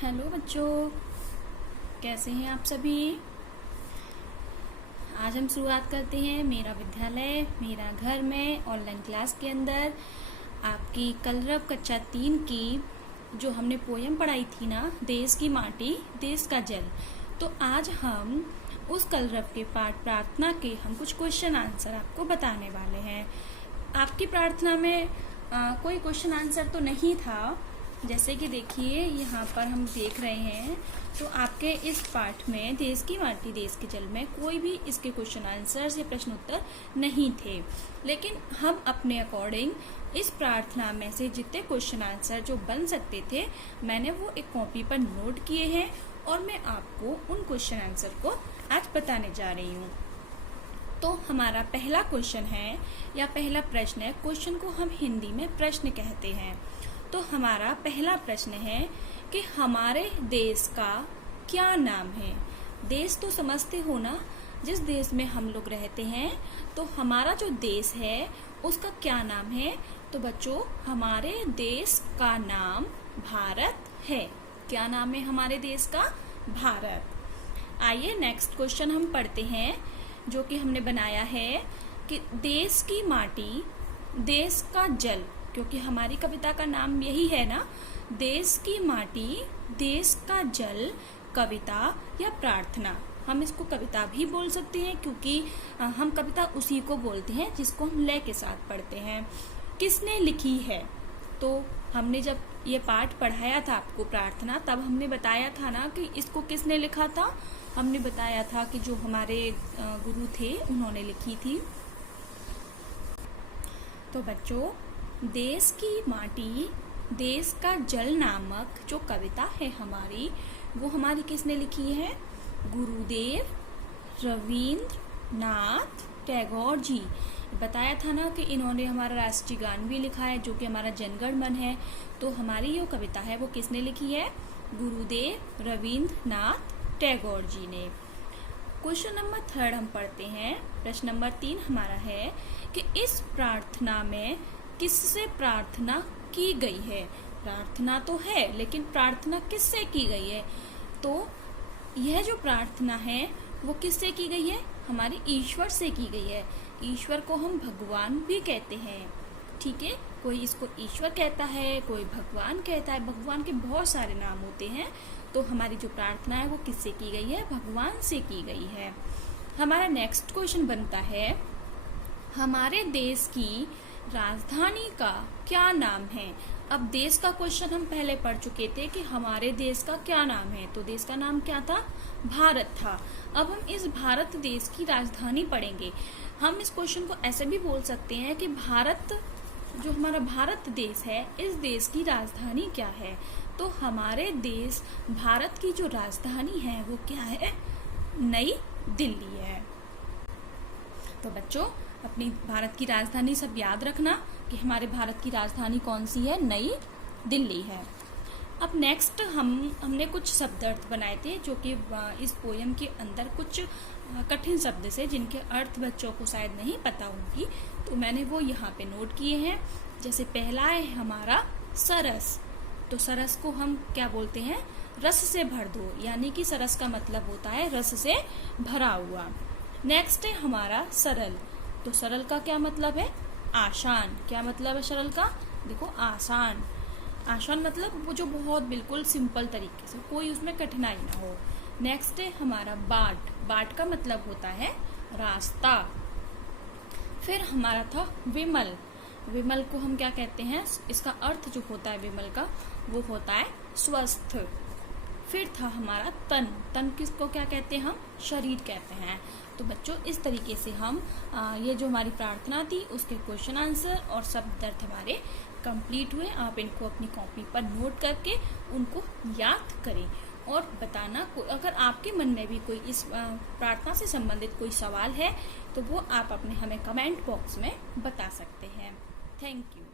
Hello बच्चों, कैसे हैं आप सभी। आज हम शुरुआत करते हैं मेरा विद्यालय मेरा घर में ऑनलाइन क्लास के अंदर आपकी कलरव कक्षा 3 की जो हमने पोयम पढ़ाई थी ना, देश की माटी देश का जल। तो आज हम उस कलरव के पाठ प्रार्थना के हम कुछ क्वेश्चन आंसर आपको बताने वाले हैं। आपकी प्रार्थना में कोई क्वेश्चन आंसर तो नहीं था, जैसे कि देखिए यहाँ पर हम देख रहे हैं। तो आपके इस पाठ में देश की माटी देश के जल में कोई भी इसके क्वेश्चन आंसर्स या प्रश्न उत्तर नहीं थे, लेकिन हम अपने अकॉर्डिंग इस प्रार्थना में से जितने क्वेश्चन आंसर जो बन सकते थे मैंने वो एक कॉपी पर नोट किए हैं और मैं आपको उन क्वेश्चन आंसर को आज बताने जा रही हूँ। तो हमारा पहला क्वेश्चन है या पहला प्रश्न है, क्वेश्चन को हम हिंदी में प्रश्न कहते हैं। तो हमारा पहला प्रश्न है कि हमारे देश का क्या नाम है। देश तो समझते हो ना, जिस देश में हम लोग रहते हैं, तो हमारा जो देश है उसका क्या नाम है। तो बच्चों, हमारे देश का नाम भारत है। क्या नाम है हमारे देश का? भारत। आइए नेक्स्ट क्वेश्चन हम पढ़ते हैं, जो कि हमने बनाया है कि देश की माटी देश का जल, क्योंकि हमारी कविता का नाम यही है ना, देश की माटी देश का जल, कविता या प्रार्थना। हम इसको कविता भी बोल सकते हैं, क्योंकि हम कविता उसी को बोलते हैं जिसको हम लय के साथ पढ़ते हैं। किसने लिखी है? तो हमने जब ये पाठ पढ़ाया था आपको प्रार्थना, तब हमने बताया था ना कि इसको किसने लिखा था। हमने बताया था कि जो हमारे गुरु थे उन्होंने लिखी थी। तो बच्चों, देश की माटी देश का जल नामक जो कविता है हमारी, वो हमारी किसने लिखी है? गुरुदेव रवींद्रनाथ टैगोर जी। बताया था ना कि इन्होंने हमारा राष्ट्रीय गान भी लिखा है, जो कि हमारा जनगण मन है। तो हमारी जो कविता है वो किसने लिखी है? गुरुदेव रवींद्रनाथ टैगोर जी ने। क्वेश्चन नंबर 3 हम पढ़ते हैं। प्रश्न नंबर 3 हमारा है कि इस प्रार्थना में किससे प्रार्थना की गई है। प्रार्थना तो है, लेकिन प्रार्थना किससे की गई है? तो यह जो प्रार्थना है वो किससे की गई है? हमारे ईश्वर से की गई है। ईश्वर को हम भगवान भी कहते हैं, ठीक है। कोई इसको ईश्वर कहता है, कोई भगवान कहता है। भगवान के बहुत सारे नाम होते हैं। तो हमारी जो प्रार्थना है वो किससे की गई है? भगवान से की गई है। हमारा नेक्स्ट क्वेश्चन बनता है, हमारे देश की राजधानी का क्या नाम है। अब देश का क्वेश्चन हम पहले पढ़ चुके थे कि हमारे देश का क्या नाम है। तो देश का नाम क्या था? भारत था। अब हम इस भारत देश की राजधानी पढ़ेंगे। हम इस क्वेश्चन को ऐसे भी बोल सकते हैं कि भारत, जो हमारा भारत देश है, इस देश की राजधानी क्या है। तो हमारे देश भारत की जो राजधानी है वो क्या है? नई दिल्ली है। तो बच्चों, अपनी भारत की राजधानी सब याद रखना कि हमारे भारत की राजधानी कौन सी है? नई दिल्ली है। अब नेक्स्ट हमने कुछ शब्द अर्थ बनाए थे, जो कि इस पोयम के अंदर कुछ कठिन शब्द से जिनके अर्थ बच्चों को शायद नहीं पता होंगी, तो मैंने वो यहाँ पे नोट किए हैं। जैसे पहला है हमारा सरस। तो सरस को हम क्या बोलते हैं? रस से भर दो, यानी कि सरस का मतलब होता है रस से भरा हुआ। नेक्स्ट है हमारा सरल। तो सरल का क्या मतलब है? आसान। क्या मतलब है सरल का? देखो, आसान। आसान मतलब वो जो बहुत बिल्कुल सिंपल तरीके से, कोई उसमें कठिनाई ना हो। नेक्स्ट है हमारा बाट। बाट का मतलब होता है रास्ता। फिर हमारा था विमल। विमल को हम क्या कहते हैं? इसका अर्थ जो होता है विमल का, वो होता है स्वस्थ। फिर था हमारा तन। तन किसको क्या कहते हैं? हम शरीर कहते हैं। तो बच्चों, इस तरीके से हम ये जो हमारी प्रार्थना थी उसके क्वेश्चन आंसर और शब्द अर्थ हमारे कंप्लीट हुए। आप इनको अपनी कॉपी पर नोट करके उनको याद करें और बताना। अगर आपके मन में भी कोई इस प्रार्थना से संबंधित कोई सवाल है तो वो आप अपने हमें कमेंट बॉक्स में बता सकते हैं। Thank you.